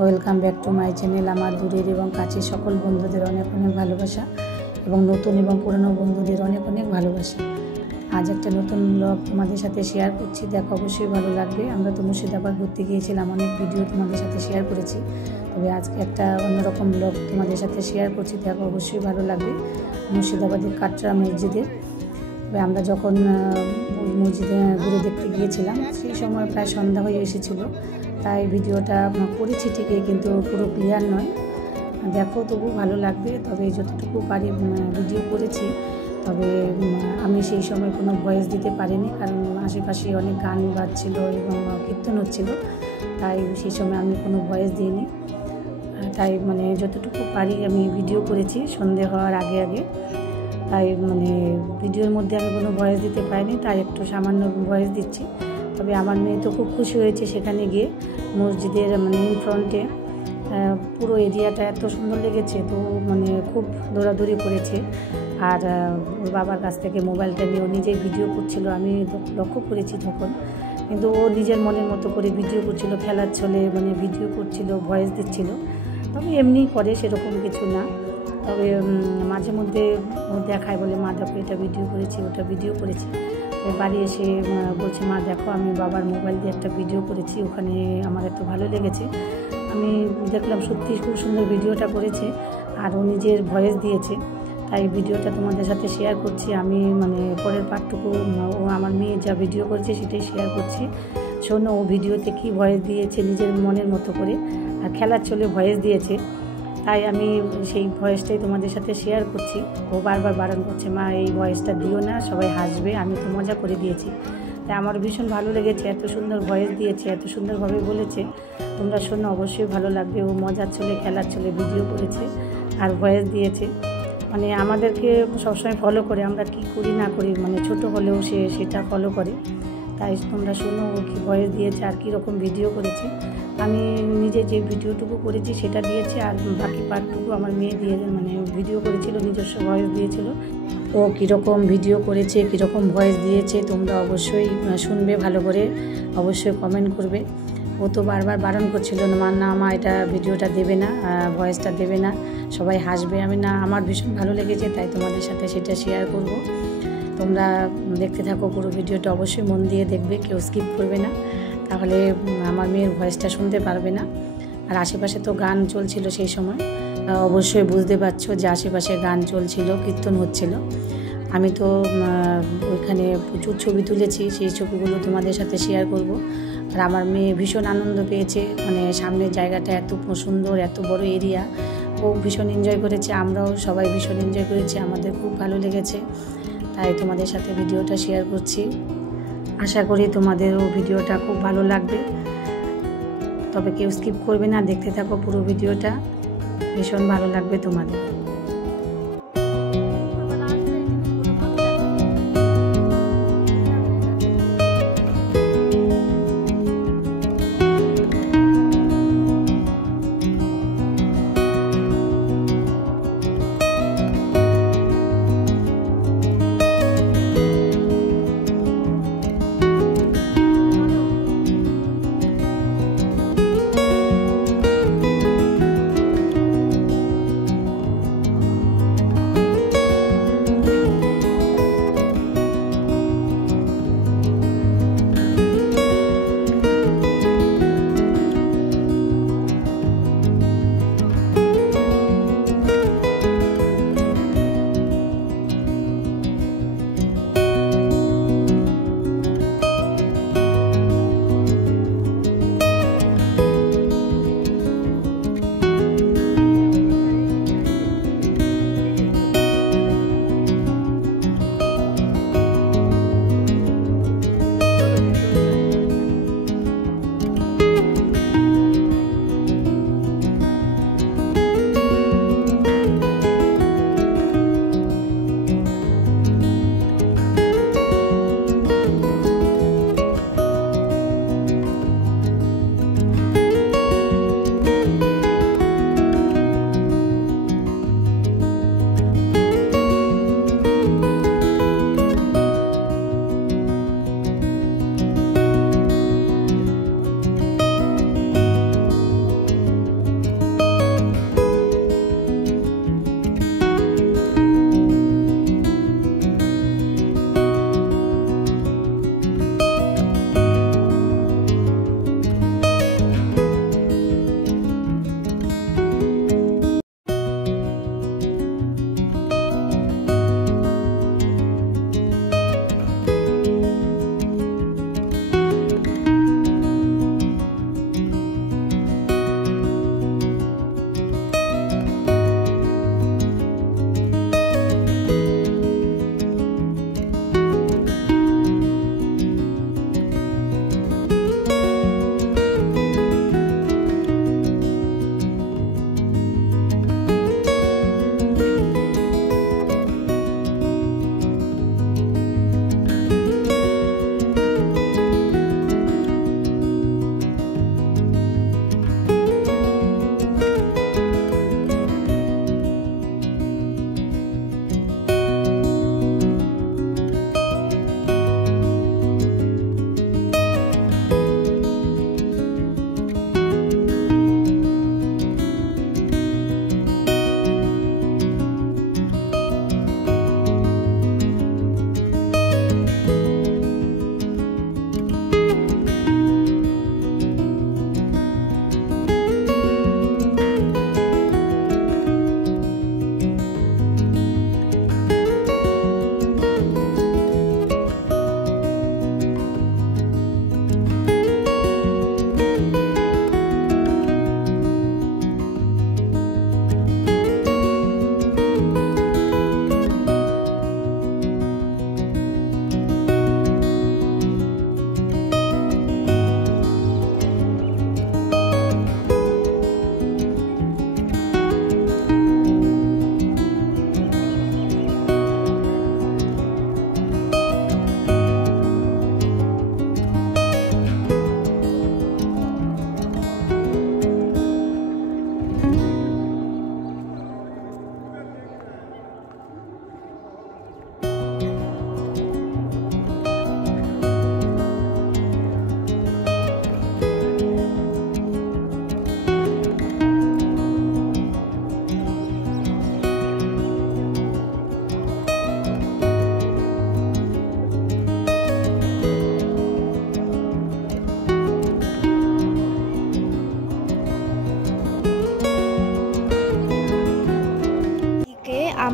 Welcome back to my channel. আমার দূরের এবং কাছের সকল বন্ধুদের অনেক অনেক ভালোবাসা এবং নতুন এবং পুরনো বন্ধুদের অনেক অনেক ভালোবাসা। আজ একটা নতুন ব্লগ তোমাদের সাথে শেয়ার করছি, দেখো অবশ্যই ভালো লাগবে। আমরা তো মুর্শিদাবাদ ঘুরতে গিয়েছিলাম, অনেক ভিডিও তোমাদের সাথে শেয়ার করেছি, তবে আজকে একটা অন্যরকম ব্লগ তোমাদের সাথে শেয়ার করছি, দেখো অবশ্যই ভালো লাগবে। মুর্শিদাবাদের কাটরা মসজিদের, তবে আমরা যখন মসজিদে ঘুরে দেখতে গিয়েছিলাম সেই সময় প্রায় সন্ধ্যা হয়ে এসেছিল, তাই ভিডিওটা করেছি ঠিকই, কিন্তু পুরো ক্লিয়ার নয়। দেখো তবু ভালো লাগবে, তবে যতটুকু পারি ভিডিও করেছি। তবে আমি সেই সময় কোনো ভয়েস দিতে পারিনি, কারণ আশেপাশে অনেক গান বাজছিল এবং কীর্তন হচ্ছিল, তাই সেই সময় আমি কোনো ভয়েস দিইনি। তাই যতটুকু পারি আমি ভিডিও করেছি সন্ধে হওয়ার আগে আগে, তাই ভিডিওর মধ্যে আমি কোনো ভয়েস দিতে পারিনি, তাই একটু সামান্য ভয়েস দিচ্ছি। তবে আমার মেয়ে তো খুব খুশি হয়েছে সেখানে গিয়ে। মসজিদের ইন ফ্রন্টে পুরো এরিয়াটা এত সুন্দর লেগেছে, তো খুব দৌড়াদৌড়ি করেছে। আর ওর বাবার কাছ থেকে মোবাইলটা নিয়ে ও নিজেই ভিডিও করছিল, আমি লক্ষ্য করেছি তখন। কিন্তু ও নিজের মনের মতো করে ভিডিও করছিল, খেলার ছলে ভিডিও করছিল, ভয়েস দিচ্ছিল। তবে এমনি করে, সেরকম কিছু না। তবে মাঝে মধ্যে ও দেখায়, বলে মা দেখো এটা ভিডিও করেছি, ওটা ভিডিও করেছি। বাড়ি এসে বলছে মা দেখো আমি বাবার মোবাইল দিয়ে একটা ভিডিও করেছি, ওখানে আমার এত ভালো লেগেছে। আমি দেখলাম সত্যি খুব সুন্দর ভিডিওটা করেছে, আর ও নিজের ভয়েস দিয়েছে, তাই ভিডিওটা তোমাদের সাথে শেয়ার করছি। আমি পরের পার্টটুকু ও আমার মেয়ে যা ভিডিও করেছে সেটাই শেয়ার করছি। শোনো ও ভিডিওতে কি ভয়েস দিয়েছে নিজের মনের মতো করে, আর খেলার ছলে ভয়েস দিয়েছে, তাই আমি সেই ভয়েসটাই তোমাদের সাথে শেয়ার করছি। ও বারবার বারণ করছে মা এই ভয়েসটা দিও না, সবাই হাসবে, আমি তো মজা করে দিয়েছি। তাই আমার ভীষণ ভালো লেগেছে, এত সুন্দর ভয়েস দিয়েছে, এত সুন্দরভাবে বলেছে। তোমরা শোনো, অবশ্যই ভালো লাগবে। ও মজার ছলে খেলার ছলে ভিডিও করেছে আর ভয়েস দিয়েছে। আমাদেরকে সবসময় ফলো করে, আমরা কি করি না করি, ছোট হলেও সেটা ফলো করে। তাই তোমরা শোনো ও কী ভয়েস দিয়েছে আর কীরকম ভিডিও করেছে। আমি নিজে যে ভিডিওটুকু করেছি সেটা দিয়েছি, আর বাকি পার্টটুকু আমার মেয়ে দিয়ে ভিডিও করেছিল, নিজস্ব ভয়েস দিয়েছিল। ও কীরকম ভিডিও করেছে, কীরকম ভয়েস দিয়েছে তোমরা অবশ্যই শুনবে ভালো করে, অবশ্যই কমেন্ট করবে। ও তো বারবার বারণ করছিল না মা এটা ভিডিওটা দেবে না, ভয়েসটা দেবে না, সবাই হাসবে। আমি না, আমার ভীষণ ভালো লেগেছে, তাই তোমাদের সাথে সেটা শেয়ার করব। তোমরা দেখতে থাকো পুরো ভিডিওটা, অবশ্যই মন দিয়ে দেখবে, কেউ স্কিপ করবে না, তাহলে আমার মেয়ের ভয়েসটা শুনতে পারবে না। আর আশেপাশে তো গান চলছিল সেই সময়, অবশ্যই বুঝতে পারছো যে আশেপাশে গান চলছিল, কীর্তন হচ্ছিল। আমি তো ওইখানে প্রচুর ছবি তুলেছি, সেই ছবিগুলো তোমাদের সাথে শেয়ার করব। আর আমার মেয়ে ভীষণ আনন্দ পেয়েছে, সামনের জায়গাটা এত সুন্দর, এত বড় এরিয়া, ও ভীষণ এনজয় করেছে, আমরাও সবাই ভীষণ এনজয় করেছি, আমাদের খুব ভালো লেগেছে। তাই তোমাদের সাথে ভিডিওটা শেয়ার করছি, আশা করি তোমাদেরও ভিডিওটা খুব ভালো লাগবে। তবে কেউ স্কিপ করবে না, দেখতে থাকো পুরো ভিডিওটা, ভীষণ ভালো লাগবে তোমাদের।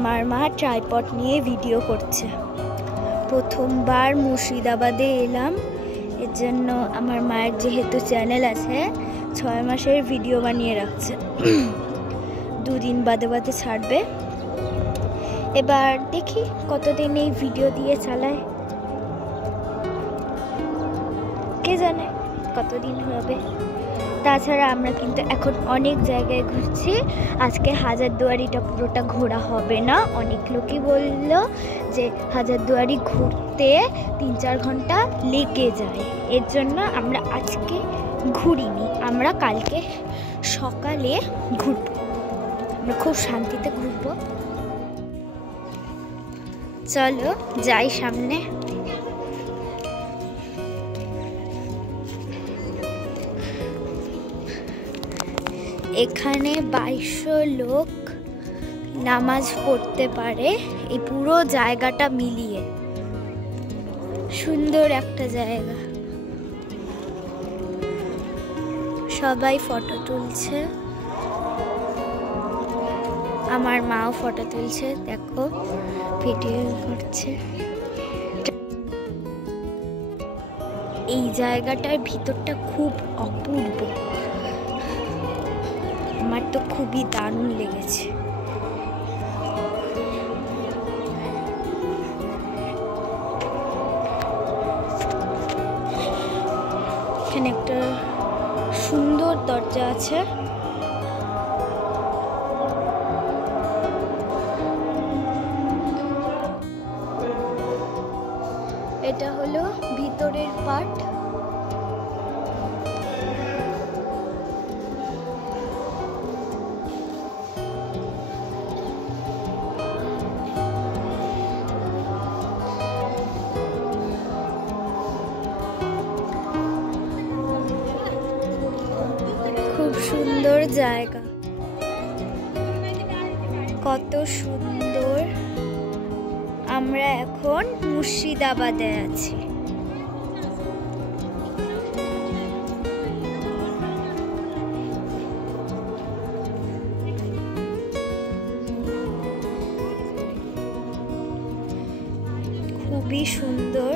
আমার মা ট্রাইপড নিয়ে ভিডিও করছে। প্রথমবার মুর্শিদাবাদে এলাম, এর জন্য আমার মায়ের যেহেতু চ্যানেল আছে 6 মাসের ভিডিও বানিয়ে রাখছে, 2 দিন বাদে বাদে ছাড়বে। এবার দেখি কতদিন এই ভিডিও দিয়ে চালায়, কে জানে কতদিন হবে। তাছাড়া আমরা কিন্তু এখন অনেক জায়গায় ঘুরছি। আজকে হাজারদুয়ারিটা পুরোটা ঘোরা হবে না। অনেক লোকই বলল যে হাজারদুয়ারি ঘুরতে 3-4 ঘন্টা লেগে যায়, এর জন্য আমরা আজকে ঘুরিনি। আমরা কালকে সকালে ঘুরব, আমরা খুব শান্তিতে ঘুরব। চলো যাই সামনে। এখানে 2200 লোক নামাজ পড়তে পারে, এই পুরো জায়গাটা মিলিয়ে। সুন্দর একটা জায়গা, সবাই ফটো তুলছে, আমার মাও ফটো তুলছে, দেখো ভিডিও করছে। এই জায়গাটার ভিতরটা খুব অপূর্ব, আমার তো খুবই দারুণ লেগেছে। এখানে একটা সুন্দর দরজা আছে, এটা হলো ভিতরের পার্ট। খুব সুন্দর জায়গা, কত সুন্দর। আমরা এখন মুর্শিদাবাদে আছি। খুবই সুন্দর।